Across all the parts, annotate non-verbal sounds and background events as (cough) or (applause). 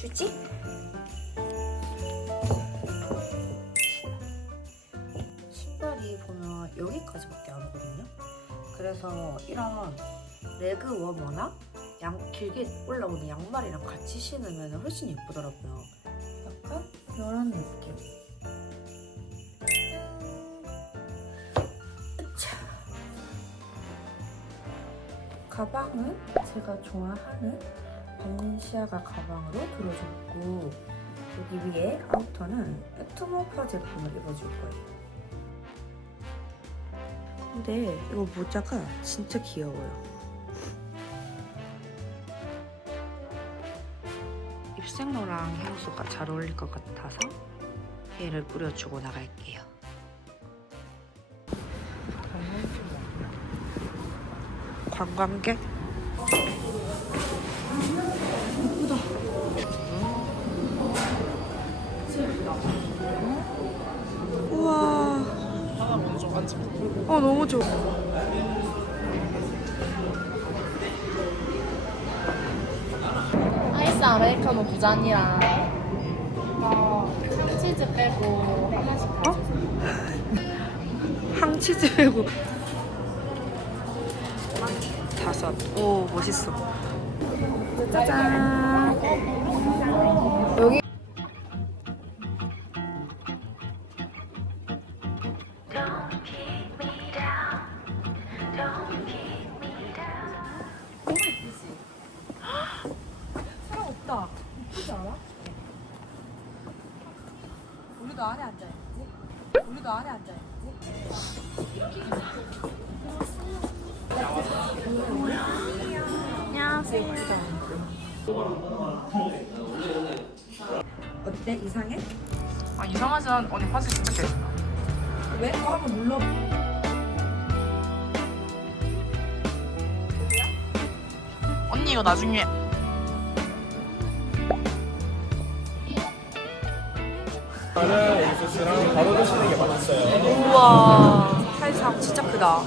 보여주지? 신발이 보면 여기까지밖에 안 오거든요. 그래서 이런 레그 워머나 양 길게 올라오는 양말이랑 같이 신으면 훨씬 예쁘더라고요. 약간 이런 느낌. 짠. 가방은 제가 좋아하는 발렌시아가 가방으로 들어줬고 여기 위에 아우터는 에투모파 제품을 입어줄 거예요. 근데 이거 모자가 진짜 귀여워요. 입생로랑 향수가 잘 어울릴 것 같아서 얘를 뿌려주고 나갈게요. 관광객? 우와. 어 너무 좋아. 아이스 아메리카노 두 잔이랑 어, 치즈 빼고 하나씩 가져주세요. 항치즈 빼고 다섯. 오 멋있어. 짜잔. 여기 우리도 안에 앉아야지. 우리도 안에 앉아야지. 안녕하세요. 어때? 이상해? 아 이상하지 않 언니 화질 진짜 깨진다 왜? 어, 한번 눌러. 언니 이거 나중에 저는 이 소스랑 바로 드시는 게 맛있어요. 우와. 살상 진짜 크다.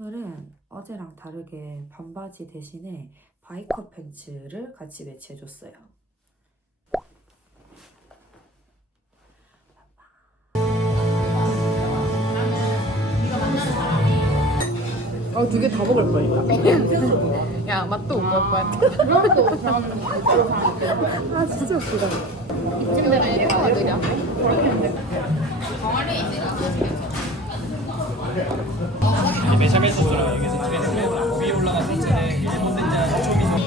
오늘은 어제랑 다르게 반바지 대신에 바이커 팬츠를 같이 매치해줬어요. 어, 두개 다 먹을 거니까. (laughs) 야, 맛도 못 먹을 거야. 아 진짜 웃기다. 이쯤 되면 얘가 느려. 여기서 트레이드 위에 일본 된장 초미소.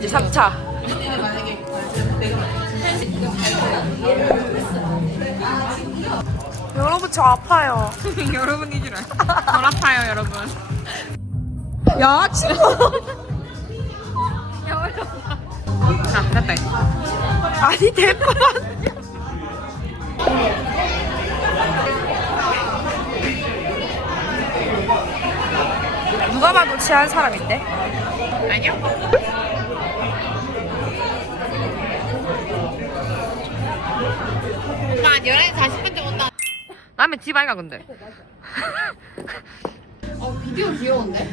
이제 3차. 여러분 저 아파요. (laughs) 여러분이지라 덜 아파요 여러분 야 친구. 자 됐다 아니 대박. (laughs) 누가 봐도 취한 사람인데? 아니요. 오빠 한 11시 40분쯤 온다. 남의 집 아이가 근데. (laughs) 어 비디오 귀여운데?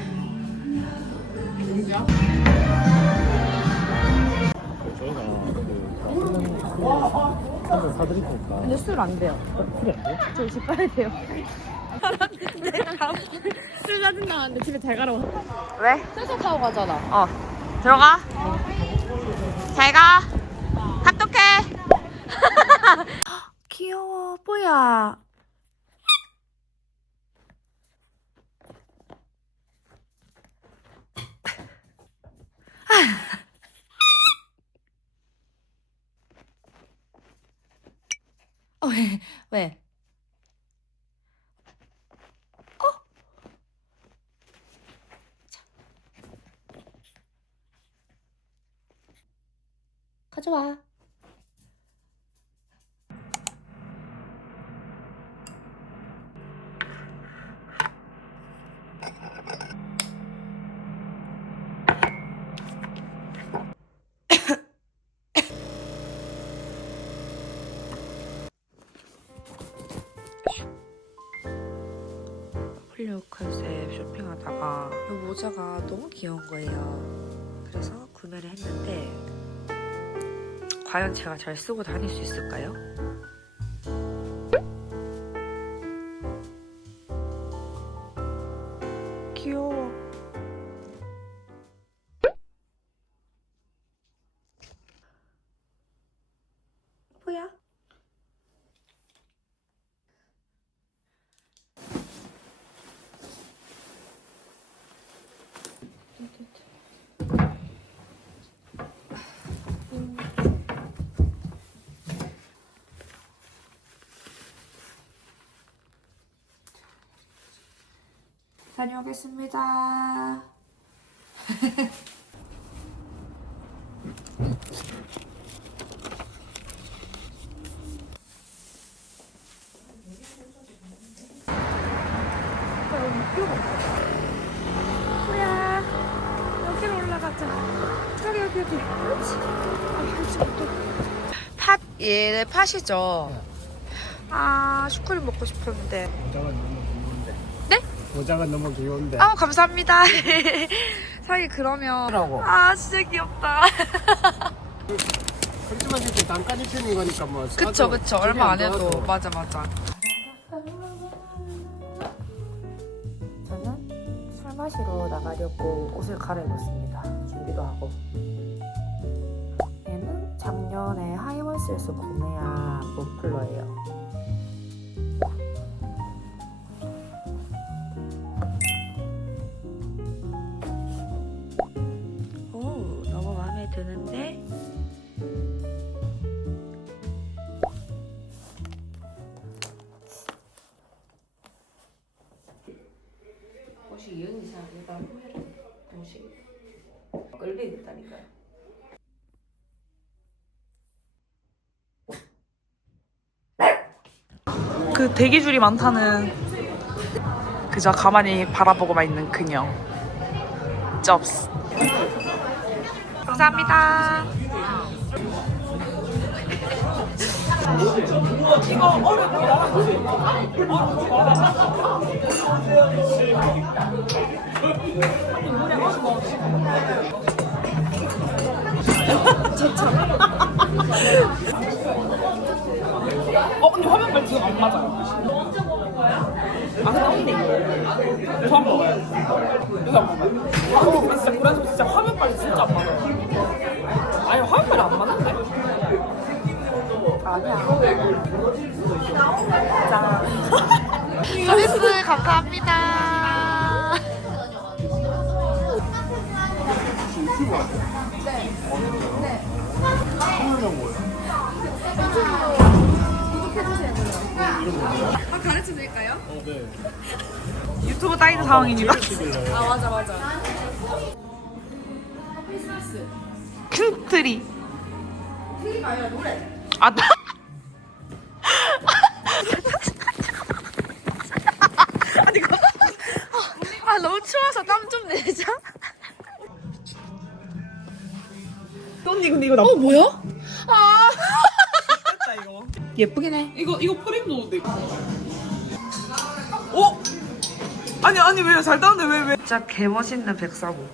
누구야? 저희가 그 사진 사드릴 테니까 근데 술 안 돼요. 그래 저집 가야 돼요. 술 사진 나왔는데 집에 잘 가라고 왜? 세서 타고 가잖아 어. 들어가. 잘 가. 카톡해. (laughs) 귀여워, 뭐야. 왜, 왜? 컨셉 쇼핑하다가 이 모자가 너무 귀여운 거예요. 그래서 구매를 했는데 과연 제가 잘 쓰고 다닐 수 있을까요? 다녀오겠습니다. 뭐야? 여기로 올라가자. 여기 여기 여기. 그렇지. 아, 그렇지. 팥, 얘 팥이죠. 아, 슈크림 먹고 싶었는데. 네? 모자가 너무 귀여운데 아, 감사합니다. (laughs) 사이 그러면. 라고 아, 진짜 귀엽다. (laughs) 크리스마스 때 단가지 편인 거니까 뭐 그쵸, 사도 그쵸. 얼마 안 해도. 넣어도 맞아, 맞아. 저는 술 마시러 나가려고 옷을 갈아입었습니다. 준비도 하고. 얘는 작년에 하이원스에서 구매한 머플러예요. 끌리게 됐다니까요 그 대기줄이 많다는 그저 가만히 바라보고만 있는 그녀. 쩝스. 감사합니다. 어 근데 화면발 지금 안 맞아요. 아 근데 저한 먹어요. 여기 안 먹어요. 아 진짜 진짜 화면발이 진짜 안 맞아요. 아니 화면발이 안 맞는데? (laughs) 서비스 감사합니다. 아 가르쳐 드릴까요? 어, 네. 유튜브 따이드 상황입니다. 아 맞아 맞아. 큰 트리. 틀리가 아니라 노래. 아 나. (laughs) 아니 이거. 아 너무 추워서 땀 좀 내자. 언니 근데 이거 나. 어 뭐야? 예쁘긴 해. 이거 이거 프림도 돼. 어? 아니 아니 왜요? 잘 따는데 왜 왜? 진짜 개멋있는 백사고.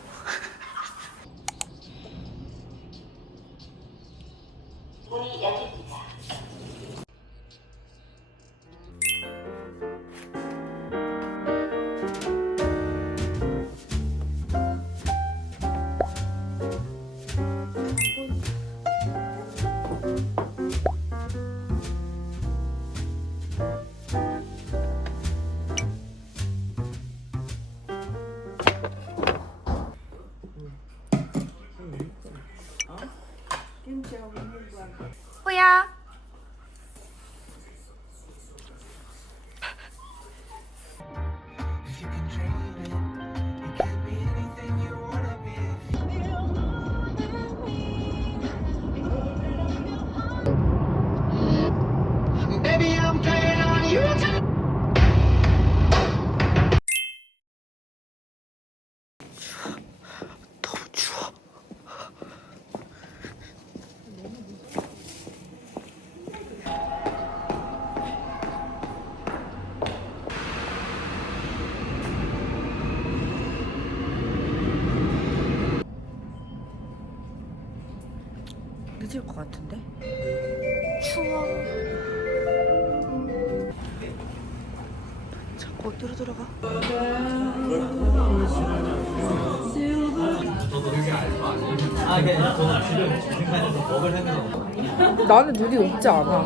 나는 눈이 높지 않아.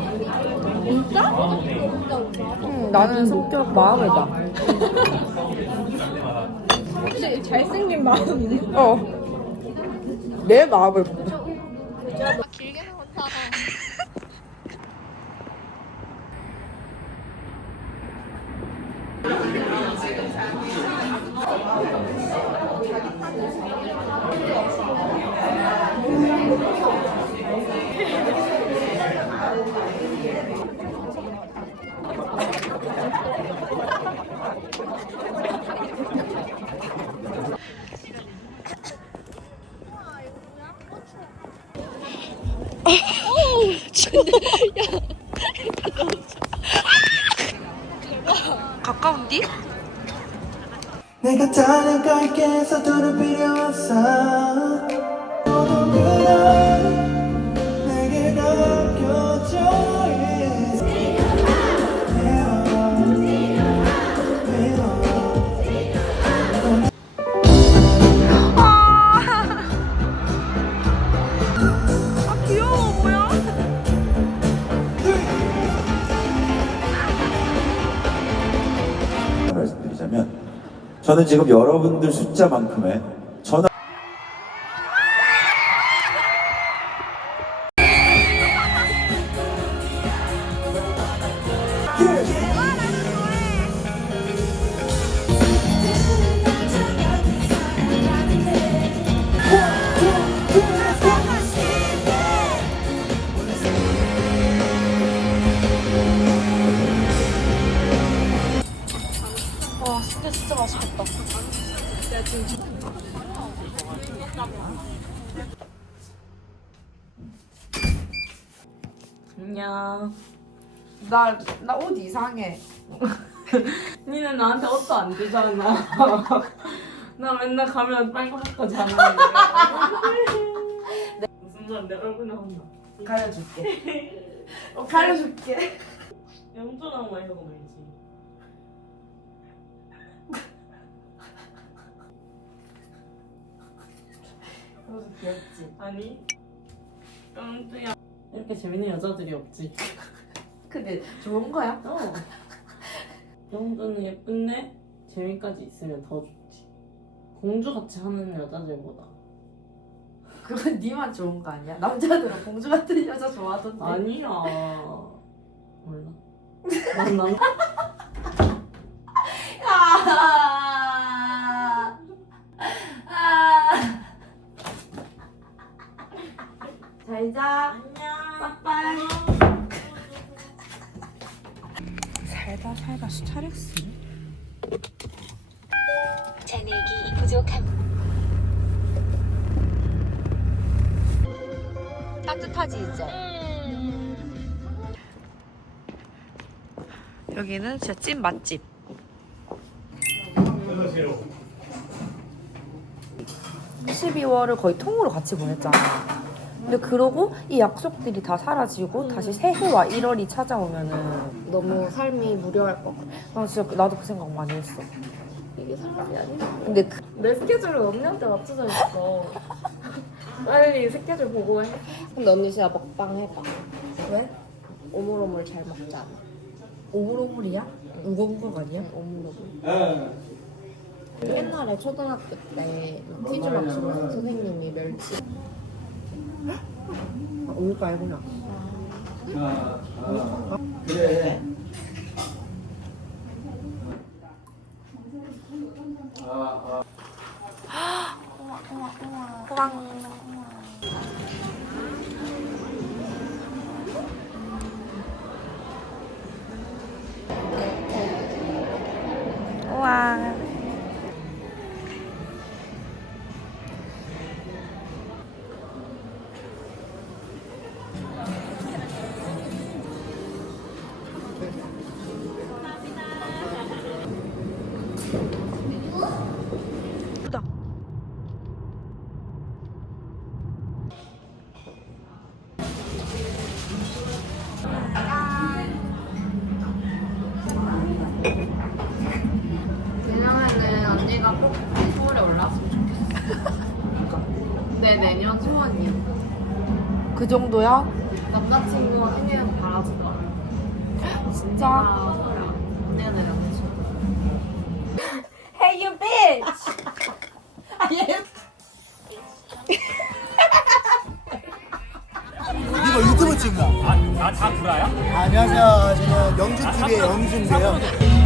진짜? 응, 나는 성격 마음을 봐. 혹시 잘생긴 마음이 어. 내 마음을 봐. 길게 나온다. 가까운디? 내가 다른 걸게 서두를 필요 없어. 모두 그래 저는 지금 여러분들 숫자만큼의 옷 이상해. (laughs) 니는 나한테 옷도 안 주잖아. (laughs) 나 맨날 가면 빨간색거 자는데. (laughs) 무슨 소리 내 얼굴 나온다. 가려줄게. 어, 가려줄게. 영준하고 해서 그러지. 그래서 귀엽지? 아니. 영준야. 이렇게 재밌는 여자들이 없지. 근데 좋은 거야? 어. 영준은 예쁜데 재미까지 있으면 더 좋지. 공주 같이 하는 여자들보다. 그건 니만 좋은 거 아니야? 남자들은 공주 같은 여자 좋아하던데. 아니야. 몰라. 난 난. (laughs) 아. 아. 잘 자. 안녕. 빠빠이. 살다 살다 스타렉스. 잔액이 부족합니다. 따뜻하지 이제. 여기는 진짜 찐 맛집. 12월을 거의 통으로 같이 보냈잖아. 근데 그러고 이 약속들이 다 사라지고 다시 새해와 1월이 찾아오면은 너무 삶이 무료할 것 같아. 나 진짜 나도 그 생각 많이 했어. 이게 삶이 아니야? 근데 그, 내 스케줄은 언니한테 맞춰져 있어. 빨리 스케줄 보고 해. 근데 언니 진짜 먹방 해봐. 왜? 오물오물 잘 먹잖아. 오물오물이야? 우거우거 아니야? 오물오물. 옛날에 초등학교 때 퀴즈 맞추면 선생님이 멸치. 아, 올거 알구나. (gasps) 우와. 10원이야. 그 정도야? 남자친구가 생일은 바라지도 않아. (gasps) 진짜? 내가 내가 친 Hey you bitch! (laughs) 우리가 유튜브 찍나? 아, 나다 구라야? 안녕하세요. 저는 영주TV의 아, 영주인데요.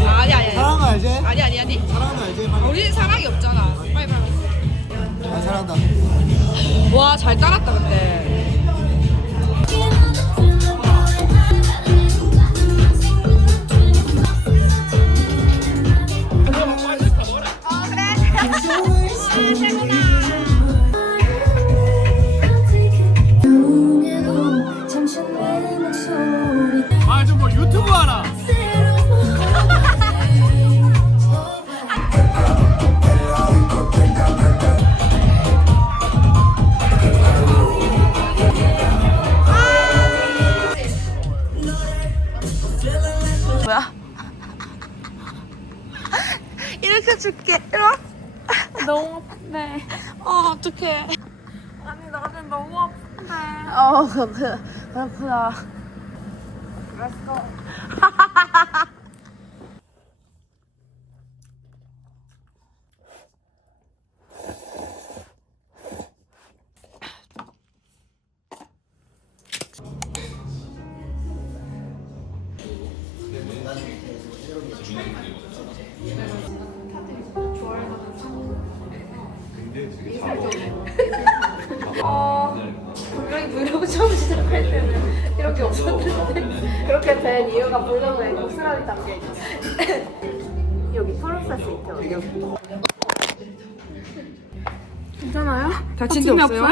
아니 아니 아니. 사랑 알지? 아니 아니 아니. 사랑 알지? 우리 사랑이 없잖아. 빨리 빨리. 아, 잘한다. 와 잘 따랐다 근데. 어, 어떡해. 아니, 나는 너무 아픈데. 어, 그, 그, 그렇구나. 분명히 (laughs) 있죠. 괜찮아요? 다친 데 없어요?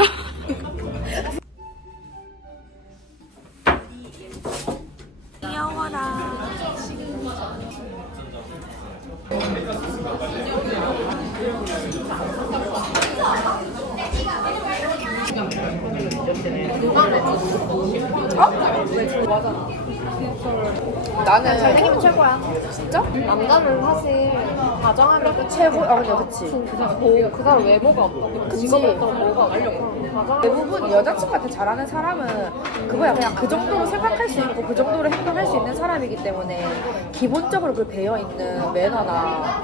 나는 잘생기면 최고야. 진짜? 남자는 사실 가장하면 그 최고 아 그냥 그치 그 사람 고- 외모가 없다고 그치. 근거가 없다고 뭐가 없다고 대부분 여자친구한테 잘하는 사람은 그거야 그냥 그 정도로 생각할 수 있고 그 정도로 행동할 수 있는 사람이기 때문에 기본적으로 그 배어 있는 매너나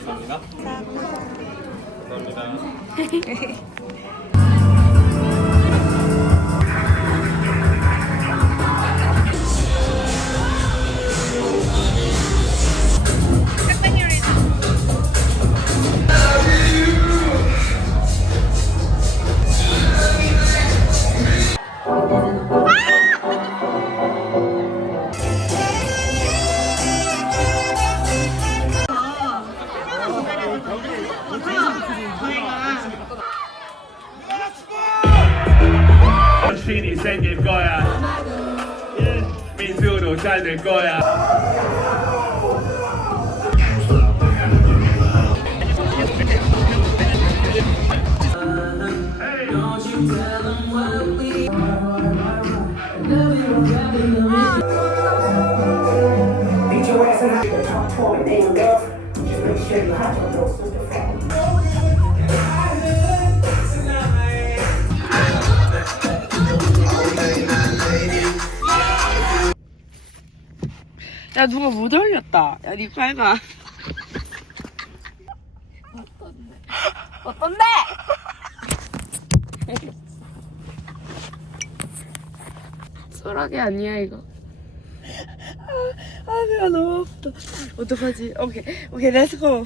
감사합니다. 감사합니다. (laughs) 생길 거야 민수로 잘 될 거야 Just make sure you hot your little sister. 누가 못 올렸다. 야 니 빨가. 어떤데? (laughs) 소라게 아니야 이거. 아 배가 너무 아프다. 어떡하지? 오케이 오케이 렛츠고.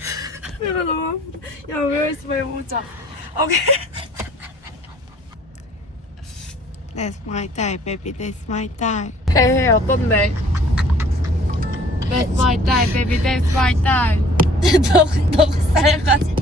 배가 너무 아프다. 야 where is my 모자? 오케이. That's my time, baby. That's my time. 헤헤 어떤데? That's my time, baby. That's my time. 너너 쌀가지.